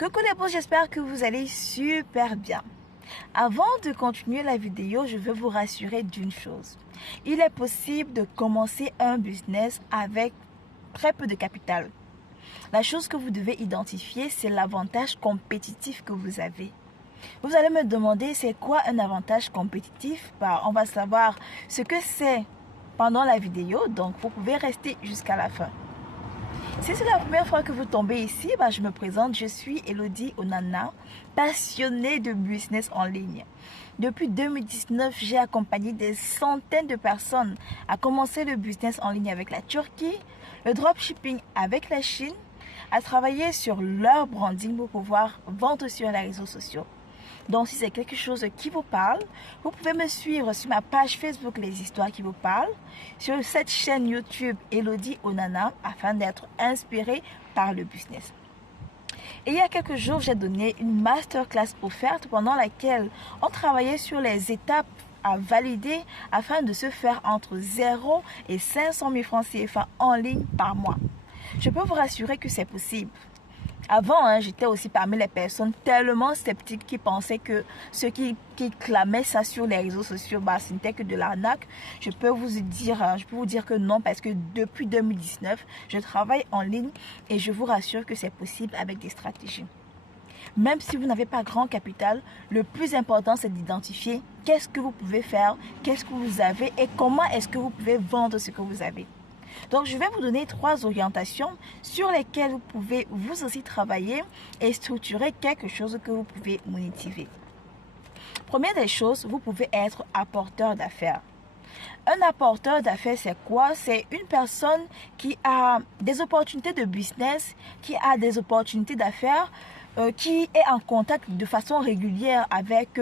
Coucou les boss, j'espère que vous allez super bien. Avant de continuer la vidéo, je veux vous rassurer d'une chose. Il est possible de commencer un business avec très peu de capital. La chose que vous devez identifier, c'est l'avantage compétitif que vous avez. Vous allez me demander, c'est quoi un avantage compétitif? On va savoir ce que c'est pendant la vidéo, donc vous pouvez rester jusqu'à la fin. Si c'est la première fois que vous tombez ici, je me présente, je suis Elodie Onana, passionnée de business en ligne. Depuis 2019, j'ai accompagné des centaines de personnes à commencer le business en ligne avec la Turquie, le dropshipping avec la Chine, à travailler sur leur branding pour pouvoir vendre sur les réseaux sociaux. Donc, si c'est quelque chose qui vous parle, vous pouvez me suivre sur ma page Facebook Les Histoires qui vous parlent, sur cette chaîne YouTube Elodie Onana, afin d'être inspiré par le business. Et il y a quelques jours, j'ai donné une masterclass offerte pendant laquelle on travaillait sur les étapes à valider afin de se faire entre 0 et 500 000 francs CFA en ligne par mois. Je peux vous rassurer que c'est possible. Avant, j'étais aussi parmi les personnes tellement sceptiques qui pensaient que ceux qui clamaient ça sur les réseaux sociaux, ce n'était que de l'arnaque. Je peux vous dire que non, parce que depuis 2019, je travaille en ligne et je vous rassure que c'est possible avec des stratégies. Même si vous n'avez pas grand capital, le plus important, c'est d'identifier qu'est-ce que vous pouvez faire, qu'est-ce que vous avez et comment est-ce que vous pouvez vendre ce que vous avez. Donc, je vais vous donner 3 orientations sur lesquelles vous pouvez vous aussi travailler et structurer quelque chose que vous pouvez monétiser. Première des choses, vous pouvez être apporteur d'affaires. Un apporteur d'affaires, c'est quoi? C'est une personne qui a des opportunités de business, qui a des opportunités d'affaires, qui est en contact de façon régulière avec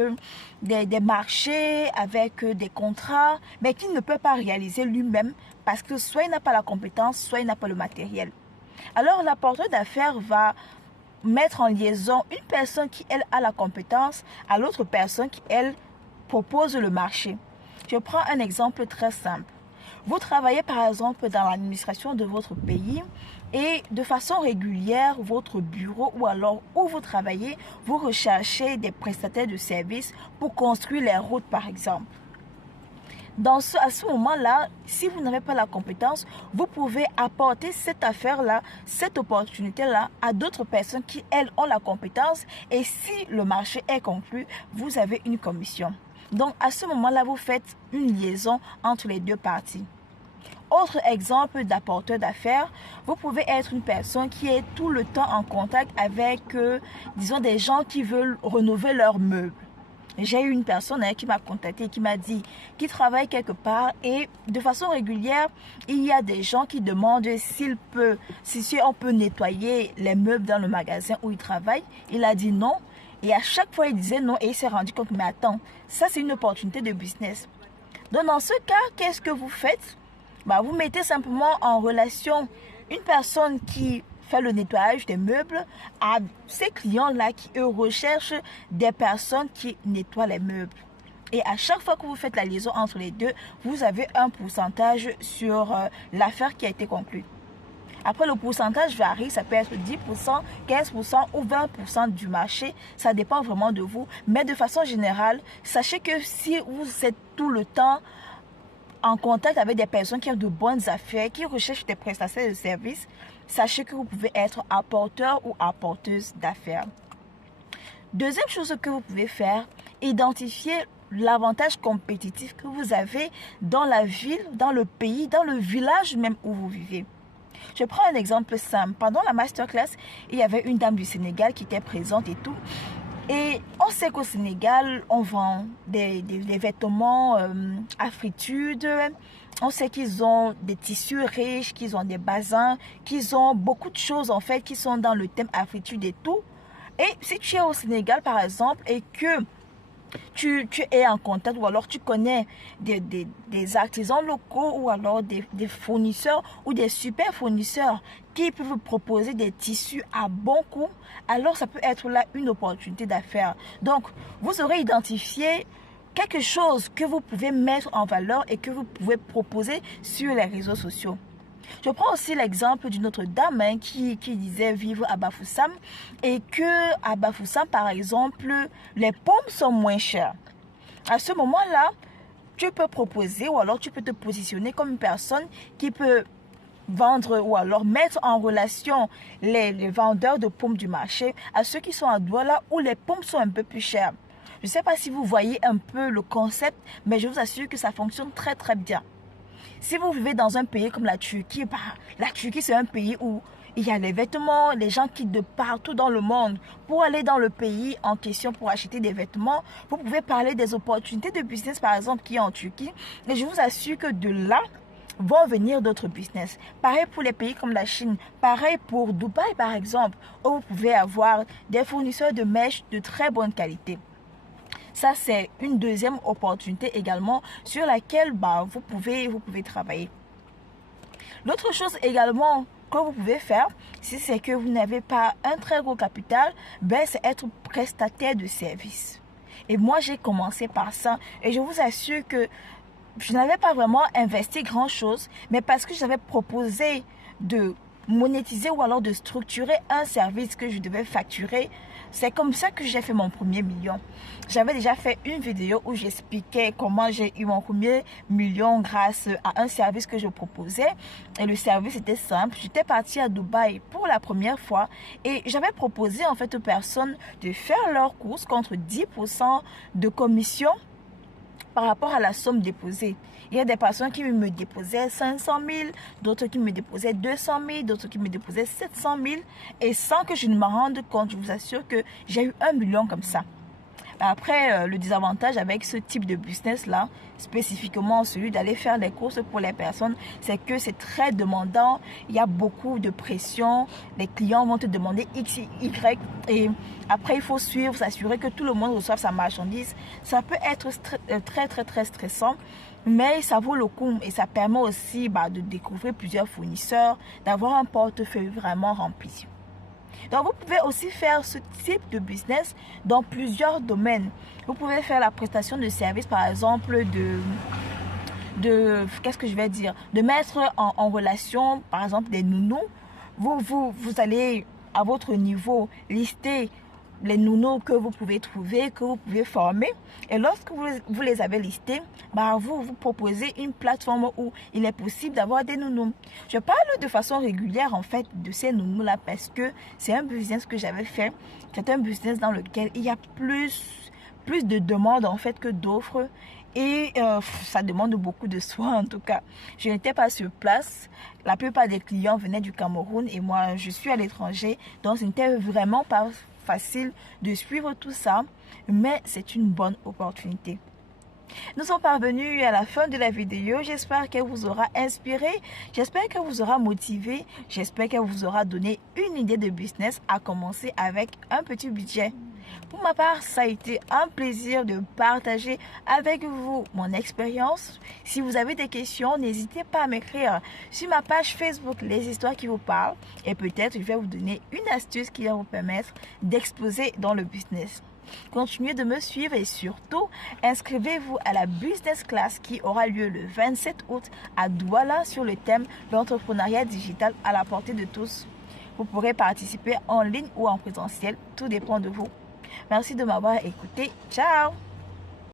des marchés, avec des contrats, mais qui ne peut pas réaliser lui-même parce que soit il n'a pas la compétence, soit il n'a pas le matériel. Alors, l'apporteur d'affaires va mettre en liaison une personne qui, elle, a la compétence à l'autre personne qui, elle, propose le marché. Je prends un exemple très simple. Vous travaillez par exemple dans l'administration de votre pays et de façon régulière, votre bureau ou alors où vous travaillez, vous recherchez des prestataires de services pour construire les routes par exemple. À ce moment-là, si vous n'avez pas la compétence, vous pouvez apporter cette affaire-là, cette opportunité-là à d'autres personnes qui, elles, ont la compétence et si le marché est conclu, vous avez une commission. Donc, à ce moment-là, vous faites une liaison entre les deux parties. Autre exemple d'apporteur d'affaires, vous pouvez être une personne qui est tout le temps en contact avec, disons, des gens qui veulent rénover leurs meubles. J'ai eu une personne qui m'a contacté, qui m'a dit qu'il travaille quelque part et de façon régulière, il y a des gens qui demandent si on peut nettoyer les meubles dans le magasin où il travaille. Il a dit non et à chaque fois il disait non et il s'est rendu compte, mais attends, ça c'est une opportunité de business. Donc dans ce cas, qu'est-ce que vous faites? Vous mettez simplement en relation une personne qui fait le nettoyage des meubles à ces clients-là qui, eux, recherchent des personnes qui nettoient les meubles. Et à chaque fois que vous faites la liaison entre les deux, vous avez un pourcentage sur l'affaire qui a été conclue. Après, le pourcentage varie, ça peut être 10%, 15% ou 20% du marché. Ça dépend vraiment de vous. Mais de façon générale, sachez que si vous êtes tout le temps en contact avec des personnes qui ont de bonnes affaires, qui recherchent des prestataires de services, sachez que vous pouvez être apporteur ou apporteuse d'affaires. Deuxième chose que vous pouvez faire, identifier l'avantage compétitif que vous avez dans la ville, dans le pays, dans le village même où vous vivez. Je prends un exemple simple. Pendant la masterclass, il y avait une dame du Sénégal qui était présente et tout. Et on sait qu'au Sénégal, on vend des vêtements afritudes. On sait qu'ils ont des tissus riches, qu'ils ont des bazins, qu'ils ont beaucoup de choses en fait qui sont dans le thème afritude et tout. Et si tu es au Sénégal par exemple et que tu es en contact ou alors tu connais des artisans locaux ou alors des fournisseurs ou des super fournisseurs qui peuvent vous proposer des tissus à bon coût, alors ça peut être là une opportunité d'affaires. Donc, vous aurez identifié quelque chose que vous pouvez mettre en valeur et que vous pouvez proposer sur les réseaux sociaux. Je prends aussi l'exemple d'une autre dame qui disait vivre à Bafoussam et que à Bafoussam, par exemple, les pommes sont moins chères. À ce moment-là, tu peux proposer ou alors tu peux te positionner comme une personne qui peut vendre ou alors mettre en relation les vendeurs de pommes du marché à ceux qui sont à Douala où les pommes sont un peu plus chères. Je ne sais pas si vous voyez un peu le concept, mais je vous assure que ça fonctionne très très bien. Si vous vivez dans un pays comme la Turquie, la Turquie c'est un pays où il y a les vêtements, les gens quittent de partout dans le monde pour aller dans le pays en question pour acheter des vêtements. Vous pouvez parler des opportunités de business par exemple qui est en Turquie et je vous assure que de là vont venir d'autres business. Pareil pour les pays comme la Chine, pareil pour Dubaï par exemple, où vous pouvez avoir des fournisseurs de mèches de très bonne qualité. Ça, c'est une deuxième opportunité également sur laquelle vous pouvez travailler. L'autre chose également que vous pouvez faire, si c'est que vous n'avez pas un très gros capital, c'est être prestataire de service. Et moi, j'ai commencé par ça et je vous assure que je n'avais pas vraiment investi grand-chose, mais parce que j'avais proposé de monétiser ou alors de structurer un service que je devais facturer, c'est comme ça que j'ai fait mon premier million. J'avais déjà fait une vidéo où j'expliquais comment j'ai eu mon premier million grâce à un service que je proposais. Et le service était simple. J'étais partie à Dubaï pour la première fois et j'avais proposé en fait aux personnes de faire leurs courses contre 10% de commission par rapport à la somme déposée. Il y a des personnes qui me déposaient 500 000, d'autres qui me déposaient 200 000, d'autres qui me déposaient 700 000. Et sans que je ne m'en rende compte, je vous assure que j'ai eu 1 million comme ça. Après, le désavantage avec ce type de business-là, spécifiquement celui d'aller faire les courses pour les personnes, c'est que c'est très demandant, il y a beaucoup de pression, les clients vont te demander X, Y, et après il faut suivre, s'assurer que tout le monde reçoive sa marchandise. Ça peut être très stressant, mais ça vaut le coup et ça permet aussi de découvrir plusieurs fournisseurs, d'avoir un portefeuille vraiment rempli. Donc, vous pouvez aussi faire ce type de business dans plusieurs domaines. Vous pouvez faire la prestation de services, par exemple, qu'est-ce que je vais dire, de mettre en relation, par exemple, des nounous. Vous allez, à votre niveau, lister les nounous que vous pouvez trouver, que vous pouvez former. Et lorsque vous les avez listés, vous proposez une plateforme où il est possible d'avoir des nounous. Je parle de façon régulière en fait de ces nounous-là parce que c'est un business que j'avais fait. C'est un business dans lequel il y a plus de demandes en fait que d'offres. Et ça demande beaucoup de soins en tout cas. Je n'étais pas sur place. La plupart des clients venaient du Cameroun et moi je suis à l'étranger. Donc ce n'était vraiment pas facile de suivre tout ça, mais c'est une bonne opportunité. Nous sommes parvenus à la fin de la vidéo. J'espère qu'elle vous aura inspiré, j'espère qu'elle vous aura motivé, j'espère qu'elle vous aura donné une idée de business à commencer avec un petit budget. Pour ma part, ça a été un plaisir de partager avec vous mon expérience. Si vous avez des questions, n'hésitez pas à m'écrire sur ma page Facebook Les Histoires qui vous parlent et peut-être je vais vous donner une astuce qui va vous permettre d'exploser dans le business. Continuez de me suivre et surtout, inscrivez-vous à la Business Class qui aura lieu le 27 août à Douala sur le thème l'entrepreneuriat digital à la portée de tous. Vous pourrez participer en ligne ou en présentiel, tout dépend de vous. Merci de m'avoir écouté. Ciao!